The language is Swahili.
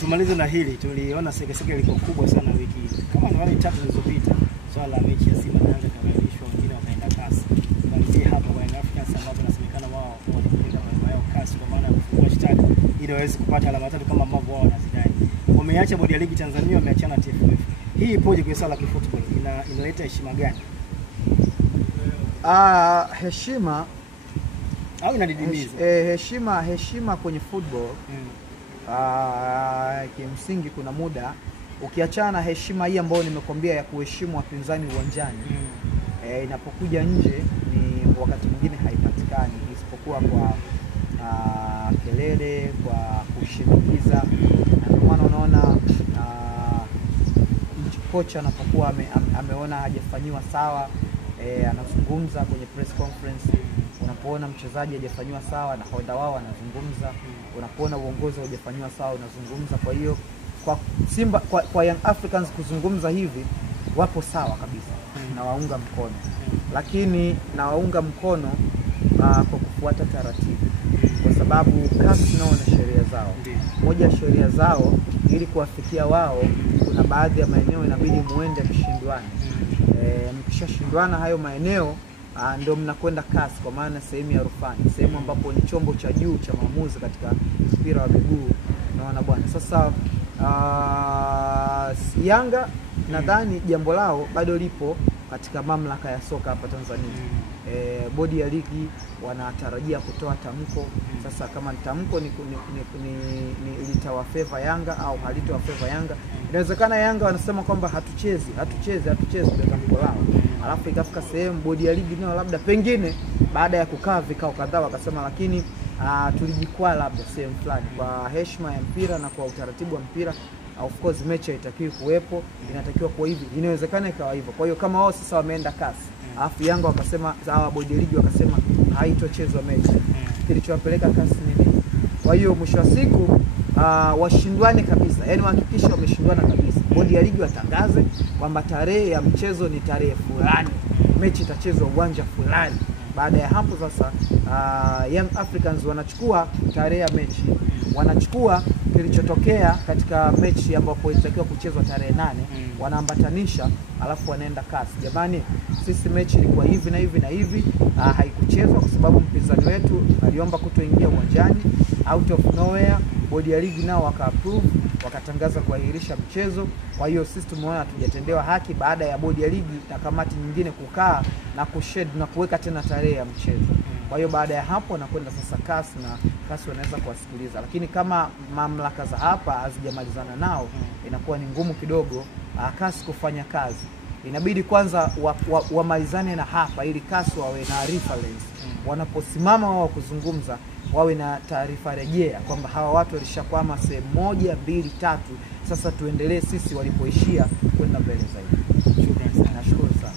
Tumalize na hili, tuliona sekeseke liko kubwa sana wiki hii. Kama ni wale 3 zilizopita, swala la mechi ya Simba na Yanga kameishwa, wengine wakaenda kasi. Kuanzia hapa kwa Young Africans ambao wanasemekana wao wanakwenda kwa yao kasi kwa maana ya kufungua shtaki ili waweze kupata alama 3 kama ambavyo wao wanazidai. Wameacha bodi ya ligi Tanzania, wameachana TFF. Hii ipoje kwa swala la football? Inaleta heshima gani? Heshima au inadidimiza? Heshima kwenye football. Kimsingi kuna muda ukiachana heshima hii ambayo nimekwambia ya kuheshimu wapinzani uwanjani, inapokuja nje ni wakati mwingine haipatikani, isipokuwa kwa kelele, kwa kushinikiza. Ndio maana unaona kocha anapokuwa ameona hajafanywa sawa, anazungumza kwenye press conference. Unapoona mchezaji hajafanywa sawa na hoda wao anazungumza. Unapoona uongozi hujafanywa sawa unazungumza. Kwa hiyo kwa Simba, kwa Young Africans kuzungumza hivi wapo sawa kabisa, na waunga mkono. Lakini na waunga mkono kwa kufuata taratibu, kwa sababu kasi nao na sheria zao. Moja ya sheria zao, ili kuwafikia wao, kuna baadhi ya maeneo inabidi muende mshindwane. Mkishashindwana hayo maeneo, ndio mnakwenda kasi, kwa maana sehemu ya rufani, sehemu ambapo ni chombo cha juu cha maamuzi katika mpira wa miguu. Naona bwana, sasa Yanga nadhani jambo lao bado lipo katika mamlaka ya soka hapa Tanzania. Bodi ya ligi wanatarajia kutoa tamko. Sasa kama tamko ni litawafeva Yanga au halitawafeva Yanga, inawezekana Yanga wanasema kwamba hatuchezi ndio tamko lao. Alafu ikafika sehemu bodi ya ligi nao labda pengine baada ya kukaa vikao kadhaa wakasema, lakini tulijikwaa labda sehemu fulani kwa heshima ya mpira na kwa utaratibu wa mpira. Of course mechi haitakiwi kuwepo, inatakiwa kwa hivi. Inawezekana ikawa hivyo. Kwa hiyo kama wao sasa wameenda kasi, alafu Yanga wakasema, sawa, bodi ya ligi wakasema haitochezwa mechi, kilichowapeleka kasi nini? Kwa hiyo mwisho wa siku washindwane kabisa, yani wahakikishe wameshindwana kabisa. Bodi ya ligi watangaze kwamba tarehe ya mchezo ni tarehe fulani, mechi itachezwa uwanja fulani. Baada ya hapo sasa Young Africans wanachukua tarehe ya mechi, wanachukua kilichotokea katika mechi ambapo ilitakiwa kuchezwa tarehe 8, wanaambatanisha, alafu wanaenda kasi. Jamani, sisi mechi ilikuwa hivi na hivi na hivi, haikuchezwa kwa sababu mpinzani wetu aliomba kutoingia uwanjani. Out of nowhere bodi ya ligi nao waka-approve, wakatangaza kuahirisha mchezo. Kwa hiyo sisi tumeona hatujatendewa haki baada ya bodi ya ligi na kamati nyingine kukaa na kushed na kuweka tena tarehe ya mchezo. Kwa hiyo baada ya hapo nakwenda sasa kasi, na kasi wanaweza kuwasikiliza. Lakini kama mamlaka za hapa hazijamalizana nao, inakuwa ni ngumu kidogo kasi kufanya kazi. Inabidi kwanza wamalizane na hapa ili kasi wawe na reference. Wanaposimama wao kuzungumza wawe na taarifa rejea kwamba hawa watu walishakwama sehemu 1, 2, 3, sasa tuendelee sisi walipoishia kwenda mbele zaidi. Shukrani sana. Nashukuru sana.